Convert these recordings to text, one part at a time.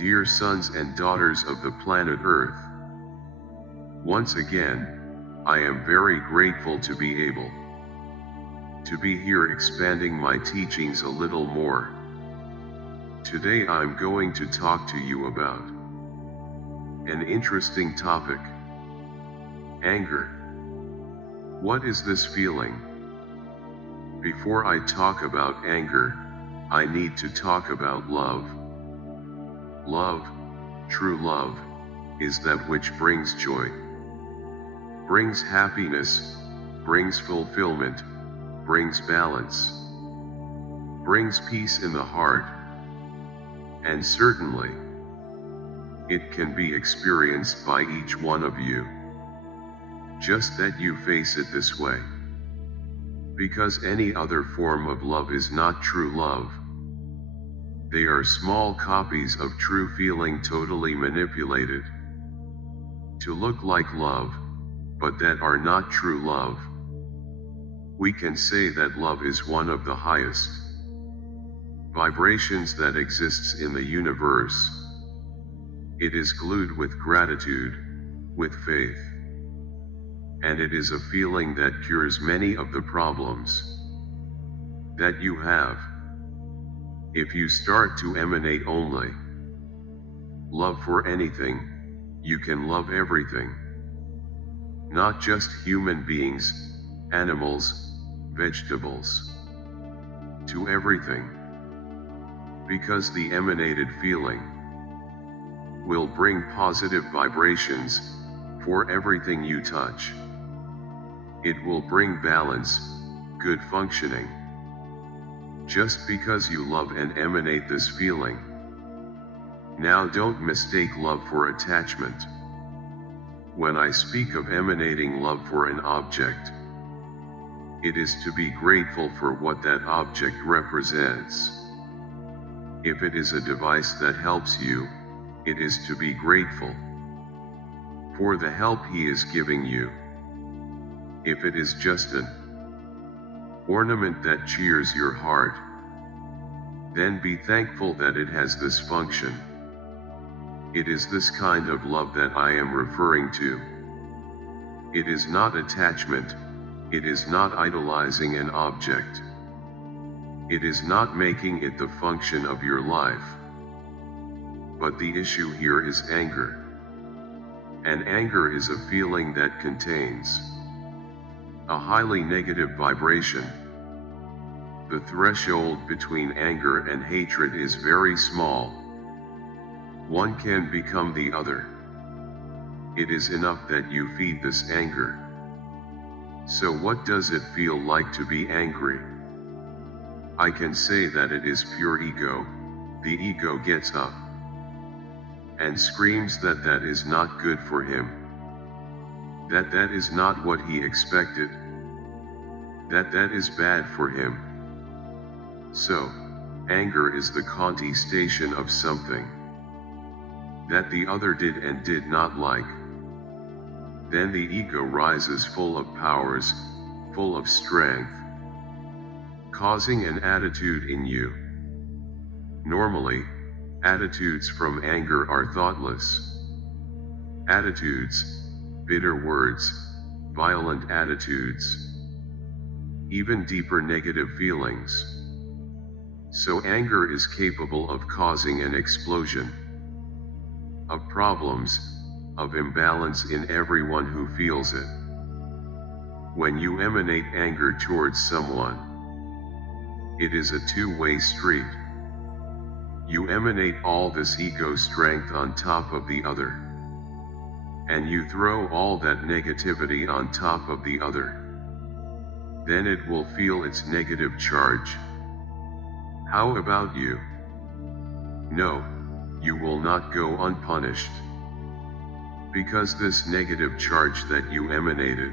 Dear sons and daughters of the planet Earth, once again, I am very grateful to be able to be here expanding my teachings a little more. Today I'm going to talk to you about an interesting topic: anger. What is this feeling? Before I talk about anger, I need to talk about love. Love, true love, is that which brings joy, brings happiness, brings fulfillment, brings balance, brings peace in the heart. And certainly, it can be experienced by each one of you, just that you face it this way. Because any other form of love is not true love. They are small copies of true feeling, totally manipulated to look like love, but that are not true love. We can say that love is one of the highest vibrations that exists in the universe. It is glued with gratitude, with faith. And it is a feeling that cures many of the problems that you have. If you start to emanate only love for anything, you can love everything. Not just human beings, animals, vegetables. To everything. Because the emanated feeling will bring positive vibrations for everything you touch. It will bring balance, good functioning. Just because you love and emanate this feeling. Now don't mistake love for attachment. When I speak of emanating love for an object, it is to be grateful for what that object represents. If it is a device that helps you, it is to be grateful for the help he is giving you. If it is just an ornament that cheers your heart, then be thankful that it has this function. It is this kind of love that I am referring to. It is not attachment, it is not idolizing an object. It is not making it the function of your life. But the issue here is anger. And anger is a feeling that contains a highly negative vibration. The threshold between anger and hatred is very small. One can become the other. It is enough that you feed this anger. So what does it feel like to be angry? I can say that it is pure ego. The ego gets up and screams that that is not good for him. That that is not what he expected. That that is bad for him. So, anger is the contestation of something that the other did and did not like. Then the ego rises full of powers, full of strength, causing an attitude in you. Normally, attitudes from anger are thoughtless attitudes, bitter words, violent attitudes, even deeper negative feelings. So anger is capable of causing an explosion of problems, of imbalance in everyone who feels it. When you emanate anger towards someone, it is a two-way street. You emanate all this ego strength on top of the other. And you throw all that negativity on top of the other. Then it will feel its negative charge. How about you? No, you will not go unpunished. Because this negative charge that you emanated,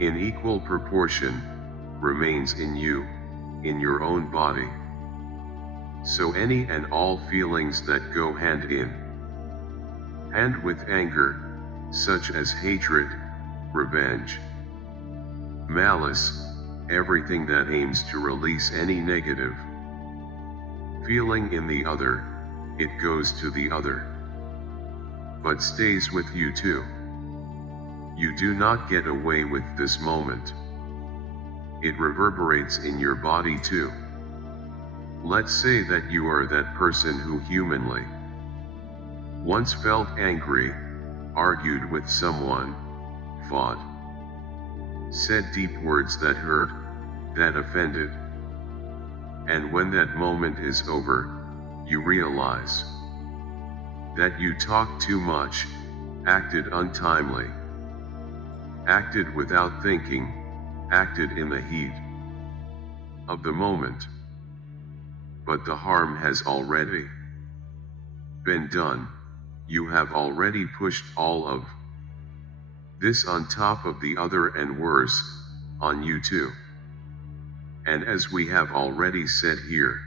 in equal proportion, remains in you, in your own body. So any and all feelings that go hand in hand with anger, such as hatred, revenge, malice, everything that aims to release any negative feeling in the other, it goes to the other, but stays with you too. You do not get away with this moment. It reverberates in your body too. Let's say that you are that person who humanly once felt angry, argued with someone, fought, said deep words that hurt, that offended. And when that moment is over, you realize that you talked too much, acted untimely, acted without thinking, acted in the heat of the moment. But the harm has already been done. You have already pushed all of this on top of the other, and worse, on you too. And as we have already said here,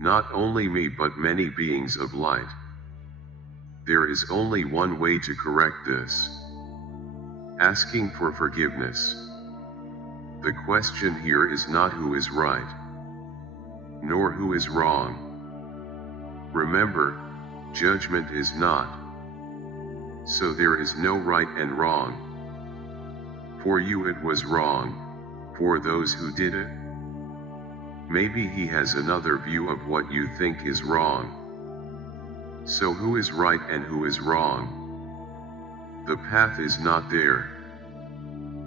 not only me but many beings of light, there is only one way to correct this: asking for forgiveness. The question here is not who is right, nor who is wrong. Remember, judgment is not, so there is no right and wrong. For you it was wrong, for those who did it. Maybe he has another view of what you think is wrong. So who is right and who is wrong? The path is not there.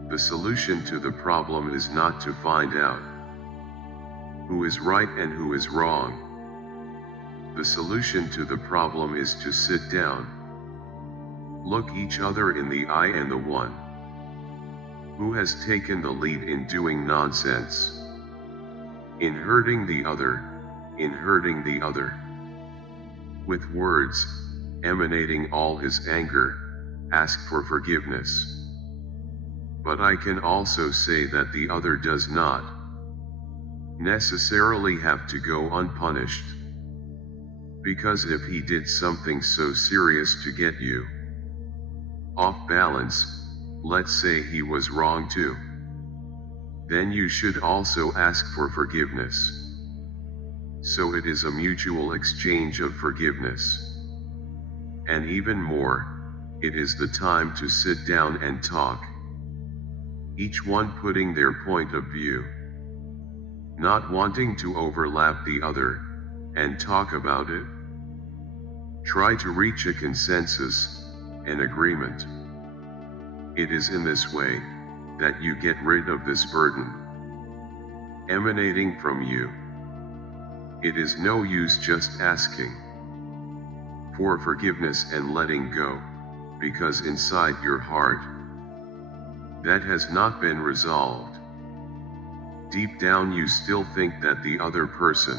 The solution to the problem is not to find out who is right and who is wrong. The solution to the problem is to sit down, look each other in the eye, and the one who has taken the lead in doing nonsense, in hurting the other, with words emanating all his anger, ask for forgiveness. But I can also say that the other does not necessarily have to go unpunished. Because if he did something so serious to get you off balance, let's say he was wrong too, then you should also ask for forgiveness. So it is a mutual exchange of forgiveness. And even more, it is the time to sit down and talk, each one putting their point of view, not wanting to overlap the other, and talk about it. Try to reach a consensus, an agreement. It is in this way that you get rid of this burden emanating from you. It is no use just asking for forgiveness and letting go, because inside your heart, that has not been resolved. Deep down you still think that the other person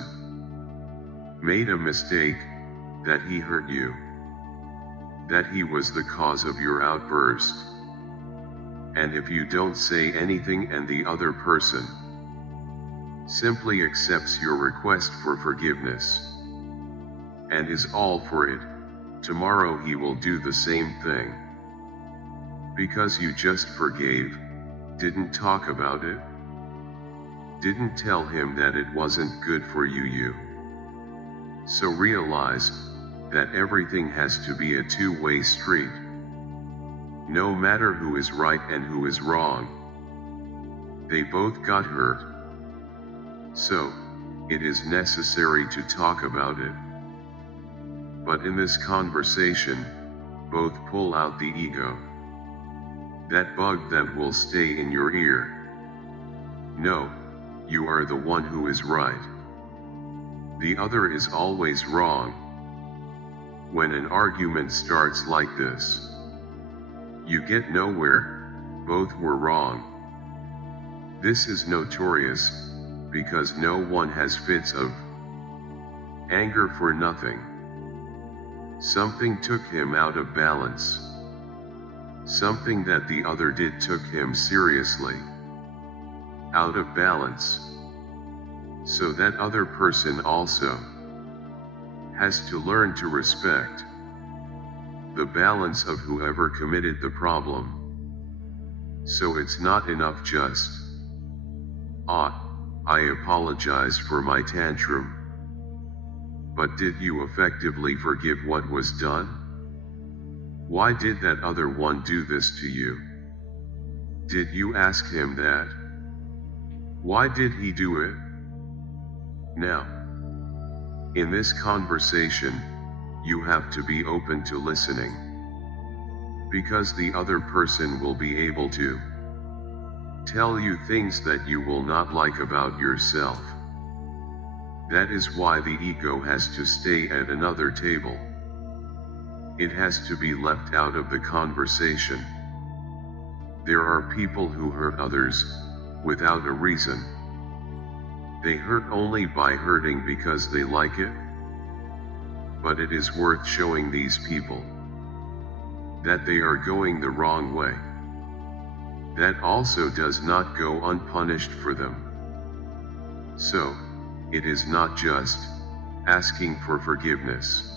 made a mistake, that he hurt you, that he was the cause of your outburst. And if you don't say anything and the other person simply accepts your request for forgiveness and is all for it, tomorrow he will do the same thing. Because you just forgave, didn't talk about it, didn't tell him that it wasn't good for you. So realize that everything has to be a two-way street. No matter who is right and who is wrong, they both got hurt. So, it is necessary to talk about it. But in this conversation, both pull out the ego, that bug that will stay in your ear. No, you are the one who is right. The other is always wrong. When an argument starts like this, you get nowhere, both were wrong. This is notorious, because no one has fits of anger for nothing. Something took him out of balance. Something that the other did took him seriously out of balance. So that other person also has to learn to respect the balance of whoever committed the problem. So it's not enough just, I apologize for my tantrum. but did you effectively forgive what was done? Why did that other one do this to you? Did you ask him that? Why did he do it? Now, in this conversation, you have to be open to listening, because the other person will be able to tell you things that you will not like about yourself. That is why the ego has to stay at another table. It has to be left out of the conversation. There are people who hurt others without a reason. They hurt only by hurting because they like it. But it is worth showing these people that they are going the wrong way. That also does not go unpunished for them. So, it is not just asking for forgiveness.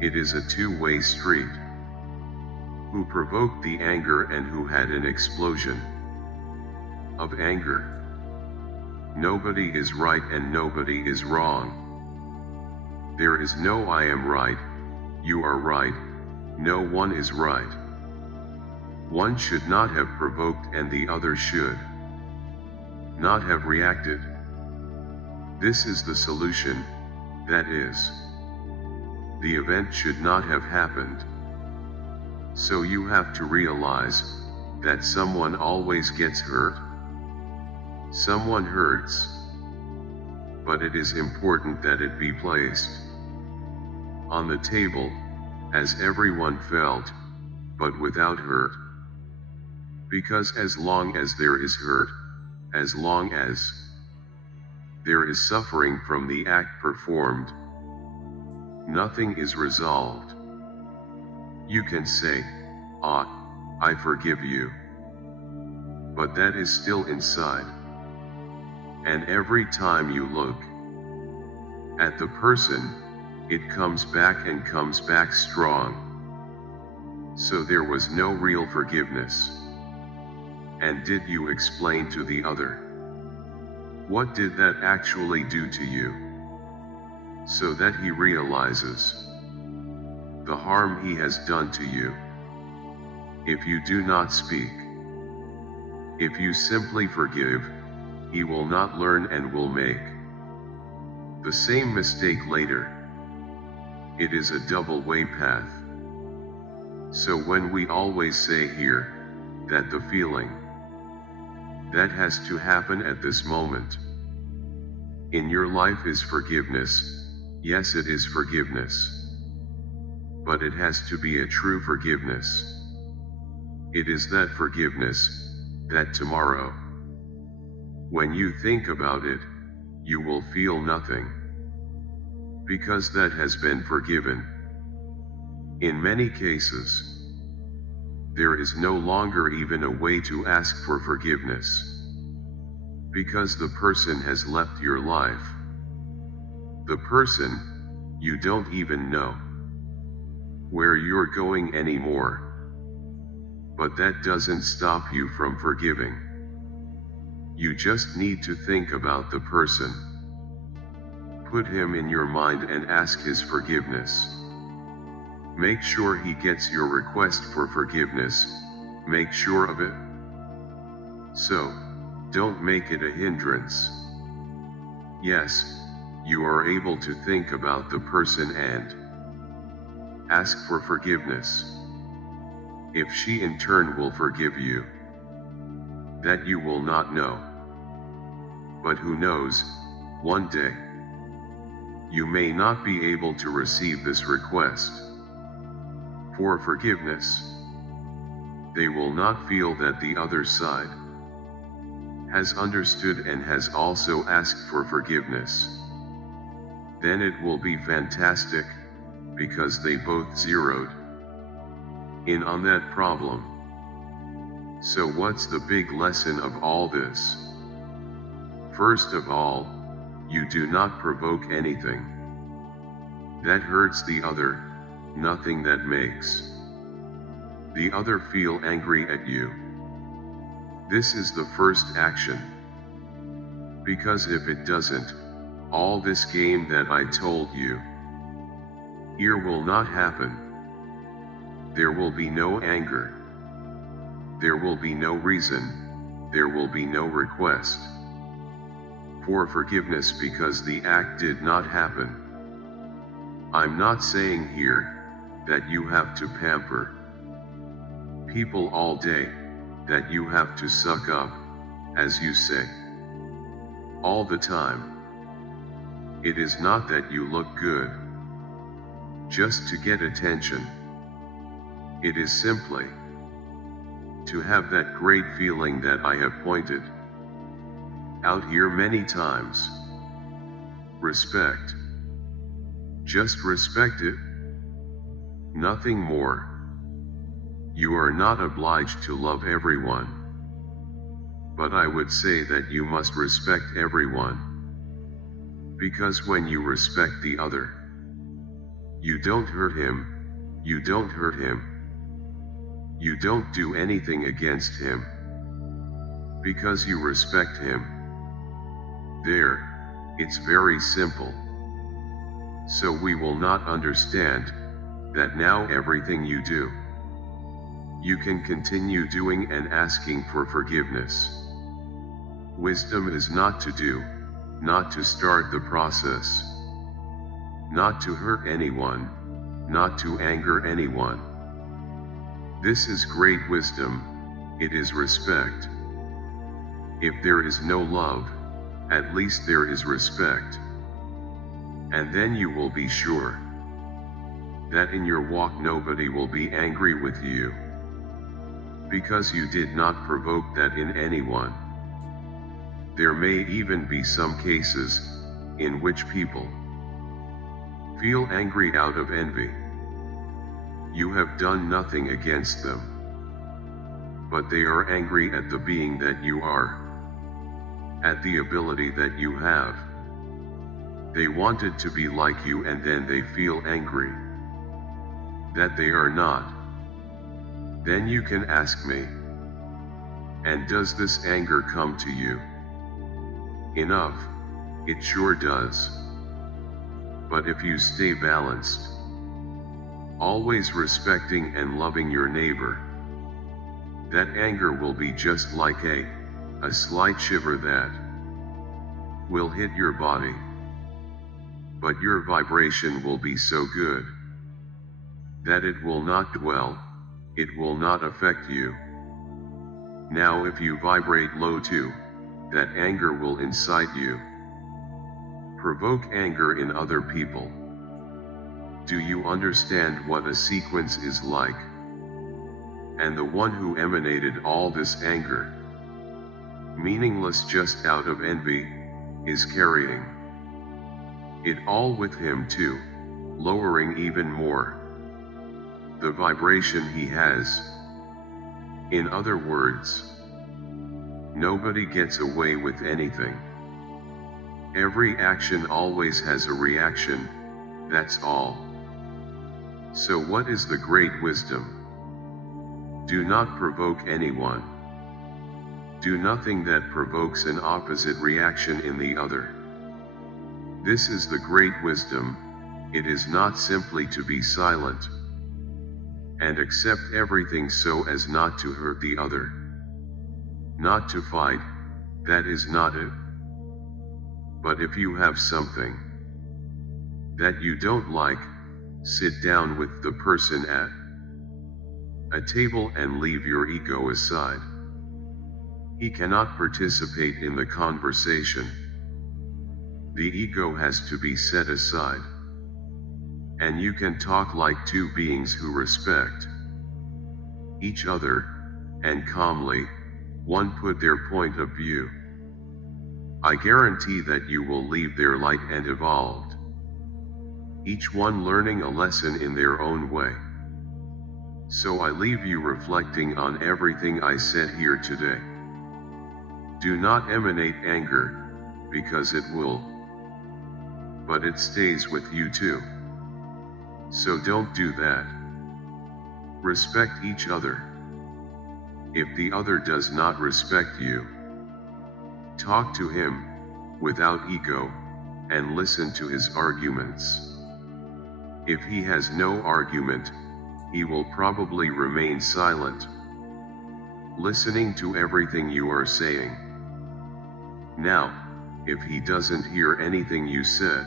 It is a two-way street. Who provoked the anger and who had an explosion of anger? Nobody is right and nobody is wrong. There is no I am right, you are right, no one is right. One should not have provoked and the other should not have reacted. This is the solution, that is, the event should not have happened. So you have to realize that someone always gets hurt. Someone hurts. But it is important that it be placed on the table, as everyone felt, but without hurt. Because as long as there is hurt, as long as there is suffering from the act performed, nothing is resolved. You can say, I forgive you. But that is still inside. And every time you look at the person, it comes back and comes back strong. So there was no real forgiveness. And did you explain to the other? What did that actually do to you? So that he realizes the harm he has done to you. If you do not speak, if you simply forgive, he will not learn and will make the same mistake later. It is a double-way path. So when we always say here, that the feeling that has to happen at this moment in your life is forgiveness, yes, it is forgiveness. But it has to be a true forgiveness. It is that forgiveness, that tomorrow, when you think about it, you will feel nothing. Because that has been forgiven. In many cases, there is no longer even a way to ask for forgiveness. Because the person has left your life. The person, you don't even know where you're going anymore. But that doesn't stop you from forgiving. You just need to think about the person. Put him in your mind and ask his forgiveness. Make sure he gets your request for forgiveness, make sure of it. So, don't make it a hindrance. Yes, you are able to think about the person and ask for forgiveness. If she in turn will forgive you, that you will not know. But who knows, one day, you may not be able to receive this request for forgiveness. They will not feel that the other side has understood and has also asked for forgiveness. Then it will be fantastic, because they both zeroed in on that problem. So what's the big lesson of all this? First of all, you do not provoke anything that hurts the other, nothing that makes the other feel angry at you. This is the first action. Because if it doesn't, all this game that I told you here will not happen. There will be no anger. There will be no reason. There will be no request for forgiveness because the act did not happen. I'm not saying here that you have to pamper people all day, that you have to suck up, as you say, all the time. It is not that you look good just to get attention. It is simply to have that great feeling that I have pointed out here many times. Respect. Just respect it. Nothing more. You are not obliged to love everyone, but I would say that you must respect everyone. Because when you respect the other, you don't hurt him, you don't hurt him, you don't do anything against him, because you respect him. There, it's very simple. So we will not understand that now everything you do, you can continue doing and asking for forgiveness. Wisdom is not to do, not to start the process, not to hurt anyone, not to anger anyone. This is great wisdom, it is respect. If there is no love, at least there is respect. And then you will be sure that in your walk nobody will be angry with you, because you did not provoke that in anyone. There may even be some cases in which people feel angry out of envy. You have done nothing against them, but they are angry at the being that you are, at the ability that you have. They wanted to be like you and then they feel angry that they are not. Then you can ask me, and does this anger come to you? Enough, it sure does. But if you stay balanced, always respecting and loving your neighbor, that anger will be just like a slight shiver that will hit your body. But your vibration will be so good that it will not dwell, it will not affect you. Now if you vibrate low too, that anger will incite you. Provoke anger in other people. Do you understand what a sequence is like? And the one who emanated all this anger, meaningless just out of envy, is carrying it all with him too, lowering even more the vibration he has. In other words, nobody gets away with anything. Every action always has a reaction, that's all. So what is the great wisdom? Do not provoke anyone. Do nothing that provokes an opposite reaction in the other. This is the great wisdom. It is not simply to be silent and accept everything so as not to hurt the other. Not to fight, that is not it. But if you have something that you don't like, sit down with the person at a table and leave your ego aside. He cannot participate in the conversation. The ego has to be set aside. And you can talk like two beings who respect each other, and calmly, one put their point of view. I guarantee that you will leave there light and evolved, each one learning a lesson in their own way. So I leave you reflecting on everything I said here today. Do not emanate anger, because it will, but it stays with you too. So don't do that. Respect each other. If the other does not respect you, talk to him, without ego, and listen to his arguments. If he has no argument, he will probably remain silent, listening to everything you are saying. Now, if he doesn't hear anything you said,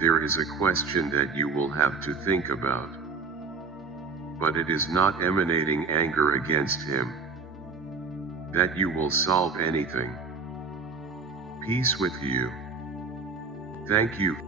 there is a question that you will have to think about. But it is not emanating anger against him that you will solve anything. Peace with you. Thank you.